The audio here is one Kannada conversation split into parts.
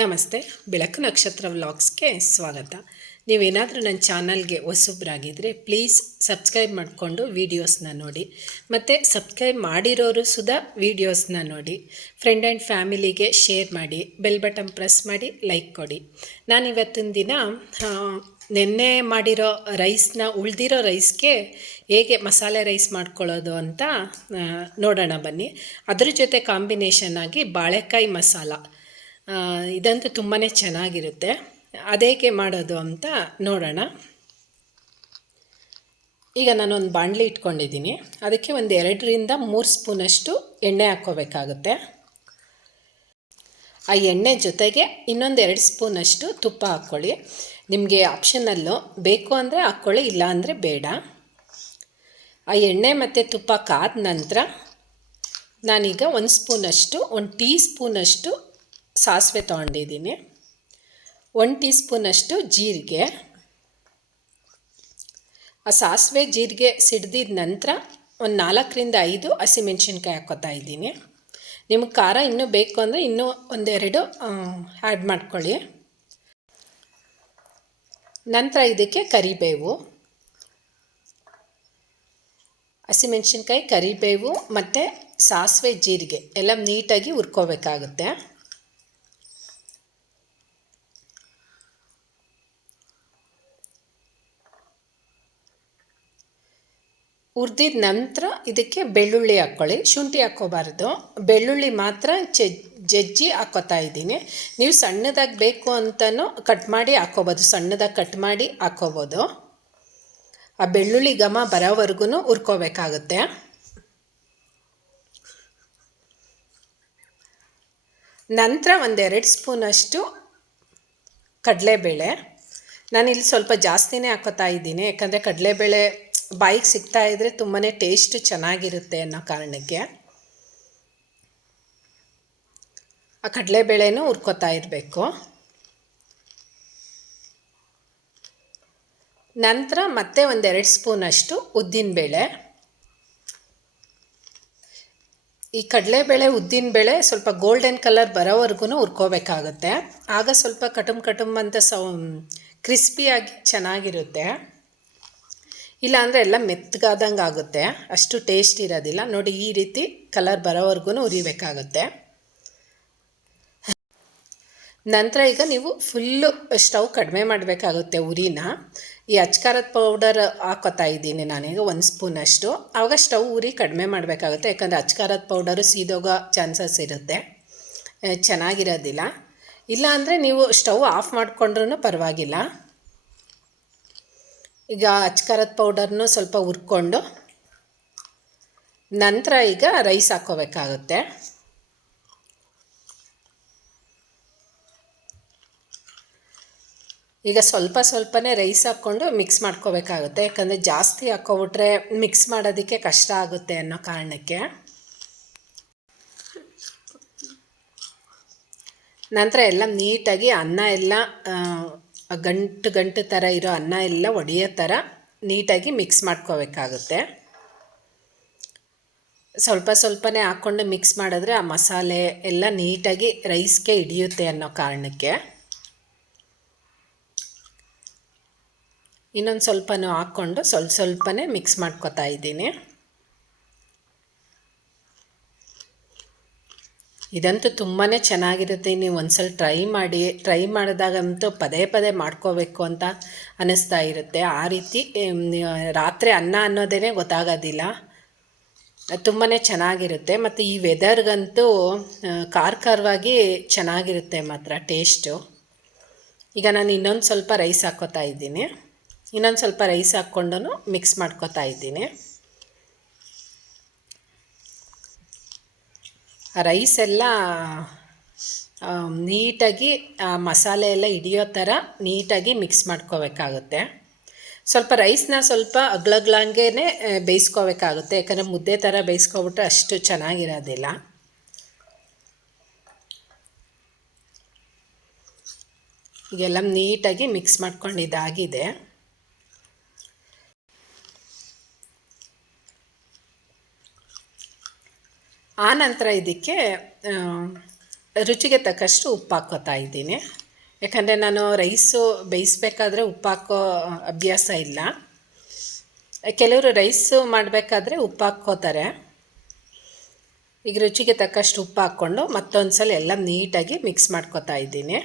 ನಮಸ್ತೆ, ಬೆಳಕು ನಕ್ಷತ್ರ ವ್ಲಾಗ್ಸ್ಗೆ ಸ್ವಾಗತ. ನೀವೇನಾದರೂ ನನ್ನ ಚಾನಲ್ಗೆ ಹೊಸಬ್ರಾಗಿದ್ದರೆ ಪ್ಲೀಸ್ ಸಬ್ಸ್ಕ್ರೈಬ್ ಮಾಡಿಕೊಂಡು ವೀಡಿಯೋಸ್ನ ನೋಡಿ. ಮತ್ತು ಸಬ್ಸ್ಕ್ರೈಬ್ ಮಾಡಿರೋರು ಸುಧಾ ವೀಡಿಯೋಸ್ನ ನೋಡಿ. ಫ್ರೆಂಡ್ ಆ್ಯಂಡ್ ಫ್ಯಾಮಿಲಿಗೆ ಶೇರ್ ಮಾಡಿ, ಬೆಲ್ ಬಟನ್ ಪ್ರೆಸ್ ಮಾಡಿ, ಲೈಕ್ ಕೊಡಿ. ನಾನು ಇವತ್ತಿನ ದಿನ ನಿನ್ನೆ ಮಾಡಿರೋ ರೈಸ್ನ, ಉಳಿದಿರೋ ರೈಸ್ಗೆ ಹೇಗೆ ಮಸಾಲೆ ರೈಸ್ ಮಾಡ್ಕೊಳ್ಳೋದು ಅಂತ ನೋಡೋಣ ಬನ್ನಿ. ಅದ್ರ ಜೊತೆ ಕಾಂಬಿನೇಷನ್ ಆಗಿ ಬಾಳೆಕಾಯಿ ಮಸಾಲ. ಇದಂತೂ ತುಂಬಾ ಚೆನ್ನಾಗಿರುತ್ತೆ. ಅದೇಕೆ ಮಾಡೋದು ಅಂತ ನೋಡೋಣ. ಈಗ ನಾನೊಂದು ಬಾಣಲಿ ಇಟ್ಕೊಂಡಿದ್ದೀನಿ. ಅದಕ್ಕೆ ಒಂದು ಎರಡರಿಂದ ಮೂರು ಸ್ಪೂನಷ್ಟು ಎಣ್ಣೆ ಹಾಕ್ಕೋಬೇಕಾಗುತ್ತೆ. ಆ ಎಣ್ಣೆ ಜೊತೆಗೆ ಇನ್ನೊಂದು ಎರಡು ಸ್ಪೂನಷ್ಟು ತುಪ್ಪ ಹಾಕ್ಕೊಳ್ಳಿ. ನಿಮಗೆ ಆಪ್ಷನಲ್ಲು ಬೇಕು ಅಂದರೆ ಹಾಕ್ಕೊಳ್ಳಿ, ಇಲ್ಲ ಅಂದರೆ ಬೇಡ. ಆ ಎಣ್ಣೆ ಮತ್ತು ತುಪ್ಪ ಕಾದ ನಂತರ ನಾನೀಗ ಒಂದು ಸ್ಪೂನಷ್ಟು, ಒಂದು ಟೀ ಸ್ಪೂನಷ್ಟು ಸಾಸಿವೆ ತೊಗೊಂಡಿದ್ದೀನಿ. ಒನ್ ಟೀ ಸ್ಪೂನಷ್ಟು ಜೀರಿಗೆ. ಆ ಸಾಸಿವೆ ಜೀರಿಗೆ ಸಿಡ್ದಿದ ನಂತರ ಒಂದು ನಾಲ್ಕರಿಂದ ಐದು ಹಸಿಮೆಣ್ಸಿನ್ಕಾಯಿ ಹಾಕೋತಾ ಇದ್ದೀನಿ. ನಿಮಗೆ ಖಾರ ಇನ್ನೂ ಬೇಕು ಅಂದರೆ ಇನ್ನೂ ಒಂದೆರಡು ಆ್ಯಡ್ ಮಾಡ್ಕೊಳ್ಳಿ. ನಂತರ ಇದಕ್ಕೆ ಕರಿಬೇವು. ಹಸಿಮೆಣ್ಸಿನ್ಕಾಯಿ, ಕರಿಬೇವು ಮತ್ತು ಸಾಸಿವೆ ಜೀರಿಗೆ ಎಲ್ಲ ನೀಟಾಗಿ ಹುರ್ಕೋಬೇಕಾಗುತ್ತೆ. ಹುರಿದಿದ ನಂತರ ಇದಕ್ಕೆ ಬೆಳ್ಳುಳ್ಳಿ ಹಾಕ್ಕೊಳ್ಳಿ. ಶುಂಠಿ ಹಾಕ್ಕೋಬಾರ್ದು. ಬೆಳ್ಳುಳ್ಳಿ ಮಾತ್ರ ಚೆ, ಜಜ್ಜಿ ಹಾಕ್ಕೋತಾ ಇದ್ದೀನಿ. ನೀವು ಸಣ್ಣದಾಗಿ ಬೇಕು ಅಂತಲೂ ಕಟ್ ಮಾಡಿ ಹಾಕ್ಕೋಬೋದು. ಸಣ್ಣದಾಗಿ ಕಟ್ ಮಾಡಿ ಹಾಕ್ಕೋಬೋದು. ಆ ಬೆಳ್ಳುಳ್ಳಿ ಘಮ ಬರೋವರೆಗೂ ಹುರ್ಕೋಬೇಕಾಗುತ್ತೆ. ನಂತರ ಒಂದೆರಡು ಸ್ಪೂನಷ್ಟು ಕಡಲೆಬೇಳೆ. ನಾನಿಲ್ಲಿ ಸ್ವಲ್ಪ ಜಾಸ್ತಿನೇ ಹಾಕೋತಾ ಇದ್ದೀನಿ. ಯಾಕಂದರೆ ಕಡಲೆಬೇಳೆ ಬಾಯಿಗೆ ಸಿಗ್ತಾ ಇದ್ದರೆ ತುಂಬಾ ಟೇಸ್ಟ್ ಚೆನ್ನಾಗಿರುತ್ತೆ ಅನ್ನೋ ಕಾರಣಕ್ಕೆ ಆ ಕಡಲೆಬೇಳೆನೂ ಹುರ್ಕೋತಾ ಇರಬೇಕು. ನಂತರ ಮತ್ತೆ ಒಂದೆರಡು ಸ್ಪೂನಷ್ಟು ಉದ್ದಿನಬೇಳೆ. ಈ ಕಡಲೆಬೇಳೆ, ಉದ್ದಿನಬೇಳೆ ಸ್ವಲ್ಪ ಗೋಲ್ಡನ್ ಕಲರ್ ಬರೋವರೆಗೂ ಹುರ್ಕೋಬೇಕಾಗುತ್ತೆ. ಆಗ ಸ್ವಲ್ಪ ಕಟುಮ್ ಕಟುಮ್ ಅಂತ ಸೌ ಕ್ರಿಸ್ಪಿಯಾಗಿ ಚೆನ್ನಾಗಿರುತ್ತೆ. ಇಲ್ಲಾಂದರೆ ಎಲ್ಲ ಮೆತ್ತಗಾದಂಗೆ ಆಗುತ್ತೆ. ಅಷ್ಟು ಟೇಸ್ಟ್ ಇರೋದಿಲ್ಲ. ನೋಡಿ, ಈ ರೀತಿ ಕಲರ್ ಬರೋವರೆಗೂ ಉರಿಬೇಕಾಗುತ್ತೆ. ನಂತರ ಈಗ ನೀವು ಫುಲ್ಲು ಸ್ಟವ್ ಕಡಿಮೆ ಮಾಡಬೇಕಾಗುತ್ತೆ ಉರಿನ. ಈ ಅಚ್ಕಾರದ ಪೌಡರ್ ಹಾಕೋತಾ ಇದ್ದೀನಿ ನಾನೀಗ ಒಂದು ಸ್ಪೂನಷ್ಟು ಆವಾಗ ಸ್ಟವ್ ಉರಿ ಕಡಿಮೆ ಮಾಡಬೇಕಾಗುತ್ತೆ. ಯಾಕಂದರೆ ಅಚ್ಕಾರದ ಪೌಡರು ಸೀದೋಗೋ ಚಾನ್ಸಸ್ ಇರುತ್ತೆ. ಚೆನ್ನಾಗಿರೋದಿಲ್ಲ. ಇಲ್ಲ ಅಂದರೆ ನೀವು ಸ್ಟವ್ ಆಫ್ ಮಾಡಿಕೊಂಡ್ರೂ ಪರವಾಗಿಲ್ಲ. ಈಗ ಅಚ್ಕಾರದ ಪೌಡರ್ನು ಸ್ವಲ್ಪ ಹುರ್ಕೊಂಡು ನಂತರ ಈಗ ರೈಸ್ ಹಾಕ್ಕೋಬೇಕಾಗುತ್ತೆ. ಈಗ ಸ್ವಲ್ಪ ಸ್ವಲ್ಪನೇ ರೈಸ್ ಹಾಕ್ಕೊಂಡು ಮಿಕ್ಸ್ ಮಾಡ್ಕೋಬೇಕಾಗುತ್ತೆ. ಯಾಕಂದರೆ ಜಾಸ್ತಿ ಹಾಕ್ಕೊಬಿಟ್ರೆ ಮಿಕ್ಸ್ ಮಾಡೋದಕ್ಕೆ ಕಷ್ಟ ಆಗುತ್ತೆ ಅನ್ನೋ ಕಾರಣಕ್ಕೆ. ನಂತರ ಎಲ್ಲ ನೀಟಾಗಿ ಅನ್ನ ಎಲ್ಲ ಗಂಟು ಗಂಟು ಥರ ಇರೋ ಅನ್ನ ಎಲ್ಲ ಒಡೆಯೋ ಥರ ನೀಟಾಗಿ ಮಿಕ್ಸ್ ಮಾಡ್ಕೋಬೇಕಾಗುತ್ತೆ. ಸ್ವಲ್ಪ ಸ್ವಲ್ಪನೇ ಹಾಕ್ಕೊಂಡು ಮಿಕ್ಸ್ ಮಾಡಿದ್ರೆ ಆ ಮಸಾಲೆ ಎಲ್ಲ ನೀಟಾಗಿ ರೈಸ್ಗೆ ಹಿಡಿಯುತ್ತೆ ಅನ್ನೋ ಕಾರಣಕ್ಕೆ. ಇನ್ನೊಂದು ಸ್ವಲ್ಪನೂ ಹಾಕ್ಕೊಂಡು ಸ್ವಲ್ಪ ಸ್ವಲ್ಪನೇ ಮಿಕ್ಸ್ ಮಾಡ್ಕೊತಾ ಇದ್ದೀನಿ. ಇದಂತೂ ತುಂಬಾ ಚೆನ್ನಾಗಿರುತ್ತೆ ನೀವು ಒಂದ್ಸಲ ಟ್ರೈ ಮಾಡಿ ಟ್ರೈ ಮಾಡಿದಾಗಂತೂ ಪದೇ ಪದೇ ಮಾಡ್ಕೋಬೇಕು ಅಂತ ಅನ್ನಿಸ್ತಾ ಇರುತ್ತೆ. ಆ ರೀತಿ ರಾತ್ರಿ ಅನ್ನ ಅನ್ನೋದೇ ಗೊತ್ತಾಗೋದಿಲ್ಲ. ತುಂಬಾ ಚೆನ್ನಾಗಿರುತ್ತೆ. ಮತ್ತು ಈ ವೆದರ್ಗಂತೂ ಖಾರ ಖಾರವಾಗಿ ಚೆನ್ನಾಗಿರುತ್ತೆ ಮಾತ್ರ ಟೇಸ್ಟು ಈಗ ನಾನು ಇನ್ನೊಂದು ಸ್ವಲ್ಪ ರೈಸ್ ಹಾಕ್ಕೋತಾ ಇದ್ದೀನಿ. ಇನ್ನೊಂದು ಸ್ವಲ್ಪ ರೈಸ್ ಹಾಕ್ಕೊಂಡು ಮಿಕ್ಸ್ ಮಾಡ್ಕೋತಾ ಇದ್ದೀನಿ. ರೈಸ್ ಎಲ್ಲ ನೀಟಾಗಿ ಮಸಾಲೆ ಎಲ್ಲ ಹಿಡಿಯೋ ಥರ ನೀಟಾಗಿ ಮಿಕ್ಸ್ ಮಾಡ್ಕೋಬೇಕಾಗುತ್ತೆ. ಸ್ವಲ್ಪ ರೈಸ್ನ ಸ್ವಲ್ಪ ಅಗ್ಲಗ್ಲಂಗೆ ಬೇಯಿಸ್ಕೋಬೇಕಾಗುತ್ತೆ. ಯಾಕಂದರೆ ಮುದ್ದೆ ಥರ ಬೇಯಿಸ್ಕೊಬಿಟ್ರೆ ಅಷ್ಟು ಚೆನ್ನಾಗಿರೋದಿಲ್ಲ. ಈಗೆಲ್ಲ ನೀಟಾಗಿ ಮಿಕ್ಸ್ ಮಾಡ್ಕೊಂಡಿದ್ದಾಗಿದೆ ಆ ನಂತರ ಇದಕ್ಕೆ ರುಚಿಗೆ ತಕ್ಕಷ್ಟು ಉಪ್ಪು ಹಾಕ್ಕೋತಾ ಇದ್ದೀನಿ. ಯಾಕಂದರೆ ನಾನು ರೈಸು ಬೇಯಿಸ್ಬೇಕಾದ್ರೆ ಉಪ್ಪು ಹಾಕೋ ಅಭ್ಯಾಸ ಇಲ್ಲ. ಕೆಲವರು ರೈಸು ಮಾಡಬೇಕಾದ್ರೆ ಉಪ್ಪು ಹಾಕ್ಕೋತಾರೆ. ಈಗ ರುಚಿಗೆ ತಕ್ಕಷ್ಟು ಉಪ್ಪು ಹಾಕ್ಕೊಂಡು ಮತ್ತೊಂದು ಸಲ ಎಲ್ಲ ನೀಟಾಗಿ ಮಿಕ್ಸ್ ಮಾಡ್ಕೋತಾ ಇದ್ದೀನಿ.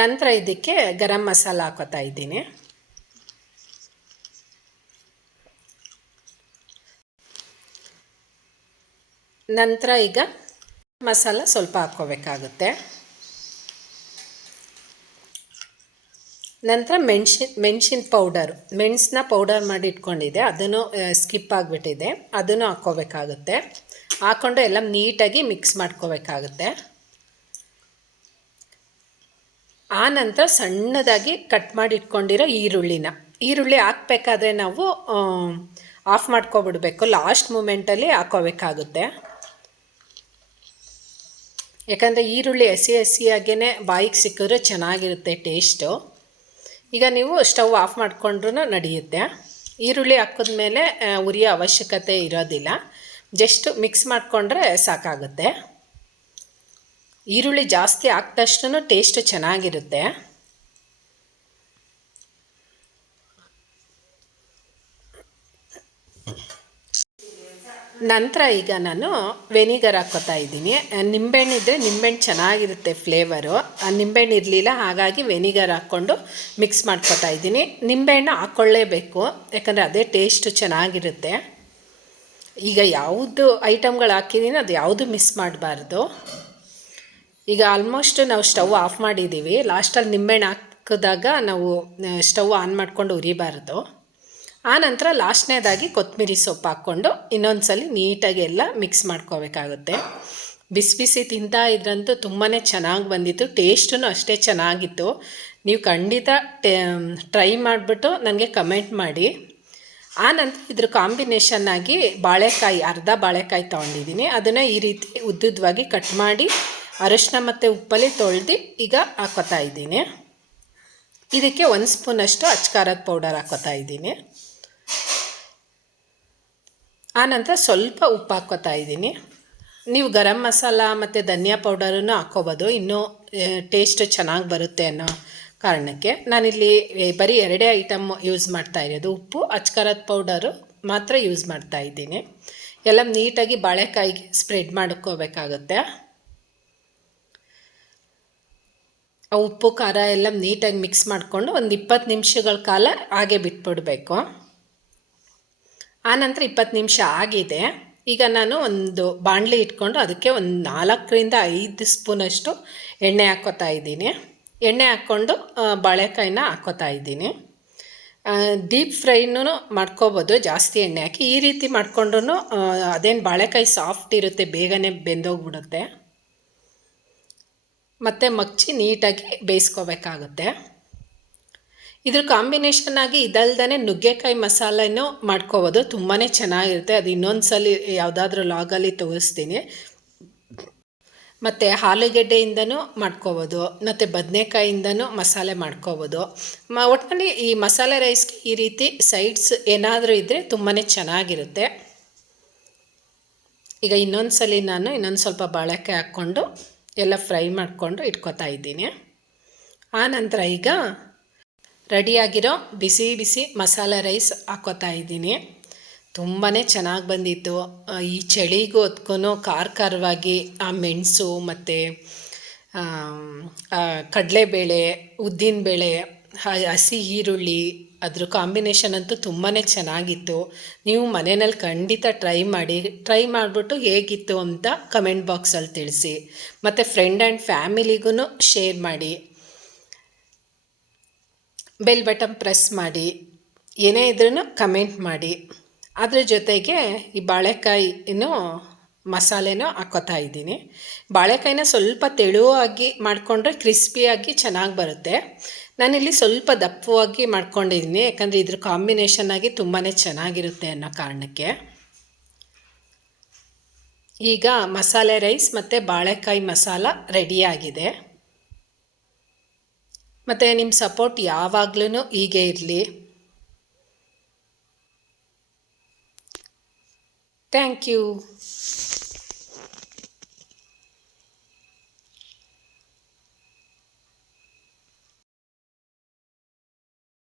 ನಂತರ ಇದಕ್ಕೆ ಗರಂ ಮಸಾಲ ಹಾಕೋತಾ ಇದ್ದೀನಿ. ನಂತರ ಈಗ ಮಸಾಲ ಸ್ವಲ್ಪ ಹಾಕ್ಕೋಬೇಕಾಗುತ್ತೆ. ನಂತರ ಮೆಣ್ಸಿನ ಮೆಣಸಿನ ಪೌಡರ್, ಮೆಣಸನ್ನ ಪೌಡರ್ ಮಾಡಿ ಇಟ್ಕೊಂಡಿದ್ದೆ. ಅದನ್ನು ಸ್ಕಿಪ್ ಆಗಿಬಿಟ್ಟಿದೆ. ಅದನ್ನು ಹಾಕ್ಕೋಬೇಕಾಗುತ್ತೆ. ಹಾಕ್ಕೊಂಡು ಎಲ್ಲ ನೀಟಾಗಿ ಮಿಕ್ಸ್ ಮಾಡ್ಕೋಬೇಕಾಗುತ್ತೆ. ಆ ನಂತರ ಸಣ್ಣದಾಗಿ ಕಟ್ ಮಾಡಿ ಇಟ್ಕೊಂಡಿರೋ ಈರುಳ್ಳಿನ. ಈರುಳ್ಳಿ ಹಾಕ್ಬೇಕಾದ್ರೆ ನಾವು ಆಫ್ ಮಾಡ್ಕೊಬಿಡ್ಬೇಕು. ಲಾಸ್ಟ್ ಮೂಮೆಂಟಲ್ಲಿ ಹಾಕೋಬೇಕಾಗುತ್ತೆ ಯಾಕಂದರೆ ಈರುಳ್ಳಿ ಹಸಿ ಹಸಿಯಾಗೇ ಬಾಯಿಗೆ ಸಿಕ್ಕಿದ್ರೆ ಚೆನ್ನಾಗಿರುತ್ತೆ ಟೇಸ್ಟು. ಈಗ ನೀವು ಸ್ಟವ್ ಆಫ್ ಮಾಡಿಕೊಂಡ್ರೂ ನಡೆಯುತ್ತೆ. ಈರುಳ್ಳಿ ಹಾಕಿದ್ಮೇಲೆ ಉರಿಯೋ ಅವಶ್ಯಕತೆ ಇರೋದಿಲ್ಲ. ಜಸ್ಟ್ ಮಿಕ್ಸ್ ಮಾಡಿಕೊಂಡ್ರೆ ಸಾಕಾಗುತ್ತೆ. ಈರುಳ್ಳಿ ಜಾಸ್ತಿ ಹಾಕ್ದಷ್ಟು ಟೇಸ್ಟ್ ಚೆನ್ನಾಗಿರುತ್ತೆ. ನಂತರ ಈಗ ನಾನು ವೆನಿಗರ್ ಹಾಕ್ಕೋತಾ ಇದ್ದೀನಿ. ನಿಂಬೆಹಣ್ಣಿದ್ರೆ ನಿಂಬೆಹಣ್ಣು ಚೆನ್ನಾಗಿರುತ್ತೆ ಫ್ಲೇವರು ನಿಂಬೆಹಣ್ಣು ಇರಲಿಲ್ಲ, ಹಾಗಾಗಿ ವೆನಿಗರ್ ಹಾಕ್ಕೊಂಡು ಮಿಕ್ಸ್ ಮಾಡ್ಕೊತಾ ಇದ್ದೀನಿ. ನಿಂಬೆಹಣ್ಣು ಹಾಕ್ಕೊಳ್ಳೇಬೇಕು ಯಾಕಂದರೆ ಅದೇ ಟೇಸ್ಟು ಚೆನ್ನಾಗಿರುತ್ತೆ. ಈಗ ಯಾವುದು ಐಟಮ್ಗಳು ಹಾಕಿದ್ದೀನಿ ಅದು ಯಾವುದು ಮಿಸ್ ಮಾಡಬಾರ್ದು. ಈಗ ಆಲ್ಮೋಸ್ಟ್ ನಾವು ಸ್ಟವ್ ಆಫ್ ಮಾಡಿದ್ದೀವಿ. ಲಾಸ್ಟಲ್ಲಿ ನಿಂಬೆಹಣ್ಣು ಹಾಕಿದಾಗ ನಾವು ಸ್ಟವ್ ಆನ್ ಮಾಡ್ಕೊಂಡು ಉರಿಬಾರ್ದು. ಆ ನಂತರ ಲಾಸ್ಟ್ನೇದಾಗಿ ಕೊತ್ತಂಬರಿ ಸೊಪ್ಪು ಹಾಕ್ಕೊಂಡು ಇನ್ನೊಂದು ಸಲ ನೀಟಾಗಿ ಎಲ್ಲ ಮಿಕ್ಸ್ ಮಾಡ್ಕೋಬೇಕಾಗುತ್ತೆ. ಬಿಸಿ ಬಿಸಿ ತಿಂತಾ ಇದ್ರಂತೂ ತುಂಬಾ ಚೆನ್ನಾಗಿ ಬಂದಿತ್ತು. ಟೇಸ್ಟೂ ಅಷ್ಟೇ ಚೆನ್ನಾಗಿತ್ತು. ನೀವು ಖಂಡಿತ ಟ್ರೈ ಮಾಡಿಬಿಟ್ಟು ನನಗೆ ಕಮೆಂಟ್ ಮಾಡಿ. ಆನಂತರ ಇದ್ರ ಕಾಂಬಿನೇಷನ್ ಆಗಿ ಬಾಳೆಕಾಯಿ, ಅರ್ಧ ಬಾಳೆಕಾಯಿ ತೊಗೊಂಡಿದ್ದೀನಿ. ಅದನ್ನು ಈ ರೀತಿ ಉದ್ದುದ್ದವಾಗಿ ಕಟ್ ಮಾಡಿ ಅರಶಿನ ಮತ್ತು ಉಪ್ಪಲ್ಲಿ ತೊಳ್ದು ಈಗ ಹಾಕೋತಾ ಇದ್ದೀನಿ. ಇದಕ್ಕೆ ಒಂದು ಸ್ಪೂನಷ್ಟು ಅಚ್ಕಾರದ ಪೌಡರ್ ಹಾಕೋತಾ ಇದ್ದೀನಿ. ಆನಂತರ ಸ್ವಲ್ಪ ಉಪ್ಪು ಹಾಕ್ಕೋತಾ ಇದ್ದೀನಿ. ನೀವು ಗರಂ ಮಸಾಲ ಮತ್ತು ಧನಿಯಾ ಪೌಡರನ್ನು ಹಾಕ್ಕೋಬೋದು. ಇನ್ನೂ ಟೇಸ್ಟ್ ಚೆನ್ನಾಗಿ ಬರುತ್ತೆ ಅನ್ನೋ ಕಾರಣಕ್ಕೆ ನಾನಿಲ್ಲಿ ಬರೀ ಎರಡೇ ಐಟಮ್ ಯೂಸ್ ಮಾಡ್ತಾ ಇರೋದು. ಉಪ್ಪು, ಅಚ್ಕರದ ಪೌಡರು ಮಾತ್ರ ಯೂಸ್ ಮಾಡ್ತಾ ಇದ್ದೀನಿ. ಎಲ್ಲ ನೀಟಾಗಿ ಬಾಳೆಕಾಯಿಗೆ ಸ್ಪ್ರೆಡ್ ಮಾಡ್ಕೋಬೇಕಾಗುತ್ತೆ. ಆ ಉಪ್ಪು, ಖಾರ ಎಲ್ಲ ನೀಟಾಗಿ ಮಿಕ್ಸ್ ಮಾಡಿಕೊಂಡು ಒಂದು ಇಪ್ಪತ್ತು ನಿಮಿಷಗಳ ಕಾಲ ಹಾಗೆ ಬಿಟ್ಬಿಡಬೇಕು. ಆನಂತರ ಇಪ್ಪತ್ತು ನಿಮಿಷ ಆಗಿದೆ. ಈಗ ನಾನು ಒಂದು ಬಾಣಲಿ ಇಟ್ಕೊಂಡು ಅದಕ್ಕೆ ಒಂದು ನಾಲ್ಕರಿಂದ ಐದು ಸ್ಪೂನಷ್ಟು ಎಣ್ಣೆ ಹಾಕೋತಾ ಇದ್ದೀನಿ. ಎಣ್ಣೆ ಹಾಕ್ಕೊಂಡು ಬಾಳೆಕಾಯಿನ ಹಾಕ್ಕೋತಾ ಇದ್ದೀನಿ. ಡೀಪ್ ಫ್ರೈನೂ ಮಾಡ್ಕೋಬೋದು, ಜಾಸ್ತಿ ಎಣ್ಣೆ ಹಾಕಿ. ಈ ರೀತಿ ಮಾಡ್ಕೊಂಡ್ರೂ ಅದೇನು ಬಾಳೆಕಾಯಿ ಸಾಫ್ಟ್ ಇರುತ್ತೆ, ಬೇಗನೆ ಬೆಂದೋಗ್ಬಿಡುತ್ತೆ. ಮತ್ತು ಮಗ್ಚಿ ನೀಟಾಗಿ ಬೇಯಿಸ್ಕೋಬೇಕಾಗುತ್ತೆ. ಇದ್ರ ಕಾಂಬಿನೇಷನ್ ಆಗಿ ಇದಲ್ದೇ ನುಗ್ಗೆಕಾಯಿ ಮಸಾಲೆನೂ ಮಾಡ್ಕೋಬೋದು. ತುಂಬಾ ಚೆನ್ನಾಗಿರುತ್ತೆ. ಅದು ಇನ್ನೊಂದು ಸಲ ಯಾವುದಾದ್ರೂ ಲಾಗಲ್ಲಿ ತೋರಿಸ್ತೀನಿ. ಮತ್ತು ಆಲೂಗೆಡ್ಡೆಯಿಂದನೂ ಮಾಡ್ಕೋಬೋದು. ಮತ್ತು ಬದನೆಕಾಯಿಂದನೂ ಮಸಾಲೆ ಮಾಡ್ಕೋಬೋದು. ಮ ಒಟ್ಟಿನಲ್ಲಿ ಈ ಮಸಾಲೆ ರೈಸ್ಗೆ ಈ ರೀತಿ ಸೈಡ್ಸ್ ಏನಾದರೂ ಇದ್ದರೆ ತುಂಬಾ ಚೆನ್ನಾಗಿರುತ್ತೆ. ಈಗ ಇನ್ನೊಂದು ಸಲ ನಾನು ಇನ್ನೊಂದು ಸ್ವಲ್ಪ ಬಾಳೆಕಾಯಿ ಹಾಕ್ಕೊಂಡು ಎಲ್ಲ ಫ್ರೈ ಮಾಡಿಕೊಂಡು ಇಟ್ಕೋತಾ ಇದ್ದೀನಿ. ಆನಂತರ ಈಗ ರೆಡಿಯಾಗಿರೋ ಬಿಸಿ ಬಿಸಿ ಮಸಾಲ ರೈಸ್ ಹಾಕೋತಾ ಇದ್ದೀನಿ. ತುಂಬಾ ಚೆನ್ನಾಗಿ ಬಂದಿತ್ತು. ಈ ಚಳಿಗೂ ಅದಕ್ಕೂ ಖಾರ ಖಾರವಾಗಿ ಆ ಮೆಣಸು ಮತ್ತು ಕಡಲೆಬೇಳೆ, ಉದ್ದಿನಬೇಳೆ ಹಸಿ ಈರುಳ್ಳಿ ಅದ್ರ ಕಾಂಬಿನೇಷನ್ ಅಂತೂ ತುಂಬಾ ಚೆನ್ನಾಗಿತ್ತು. ನೀವು ಮನೆಯಲ್ಲಿ ಖಂಡಿತ ಟ್ರೈ ಮಾಡಿ, ಟ್ರೈ ಮಾಡಿಬಿಟ್ಟು ಹೇಗಿತ್ತು ಅಂತ ಕಮೆಂಟ್ ಬಾಕ್ಸಲ್ಲಿ ತಿಳಿಸಿ. ಮತ್ತು ಫ್ರೆಂಡ್ ಆ್ಯಂಡ್ ಫ್ಯಾಮಿಲಿಗೂ ಶೇರ್ ಮಾಡಿ. ಬೆಲ್ ಬಟನ್ ಪ್ರೆಸ್ ಮಾಡಿ, ಏನೇ ಇದ್ರೂ ಕಮೆಂಟ್ ಮಾಡಿ. ಅದ್ರ ಜೊತೆಗೆ ಈ ಬಾಳೆಕಾಯಿನೂ ಮಸಾಲೆನೂ ಹಾಕೋತಾ ಇದ್ದೀನಿ. ಬಾಳೆಕಾಯಿನ ಸ್ವಲ್ಪ ತೆಳುವಾಗಿ ಮಾಡಿಕೊಂಡ್ರೆ ಕ್ರಿಸ್ಪಿಯಾಗಿ ಚೆನ್ನಾಗಿ ಬರುತ್ತೆ. ನಾನಿಲ್ಲಿ ಸ್ವಲ್ಪ ದಪ್ಪವಾಗಿ ಮಾಡ್ಕೊಂಡಿದ್ದೀನಿ, ಯಾಕಂದರೆ ಇದ್ರ ಕಾಂಬಿನೇಷನ್ ಆಗಿ ತುಂಬಾ ಚೆನ್ನಾಗಿರುತ್ತೆ ಅನ್ನೋ ಕಾರಣಕ್ಕೆ. ಈಗ ಮಸಾಲೆ ರೈಸ್ ಮತ್ತು ಬಾಳೆಕಾಯಿ ಮಸಾಲ ರೆಡಿಯಾಗಿದೆ ಮತ್ತು ನಿಮ್ಮ ಸಪೋರ್ಟ್ ಯಾವಾಗ್ಲೂ ಹೀಗೆ ಇರಲಿ. Thank you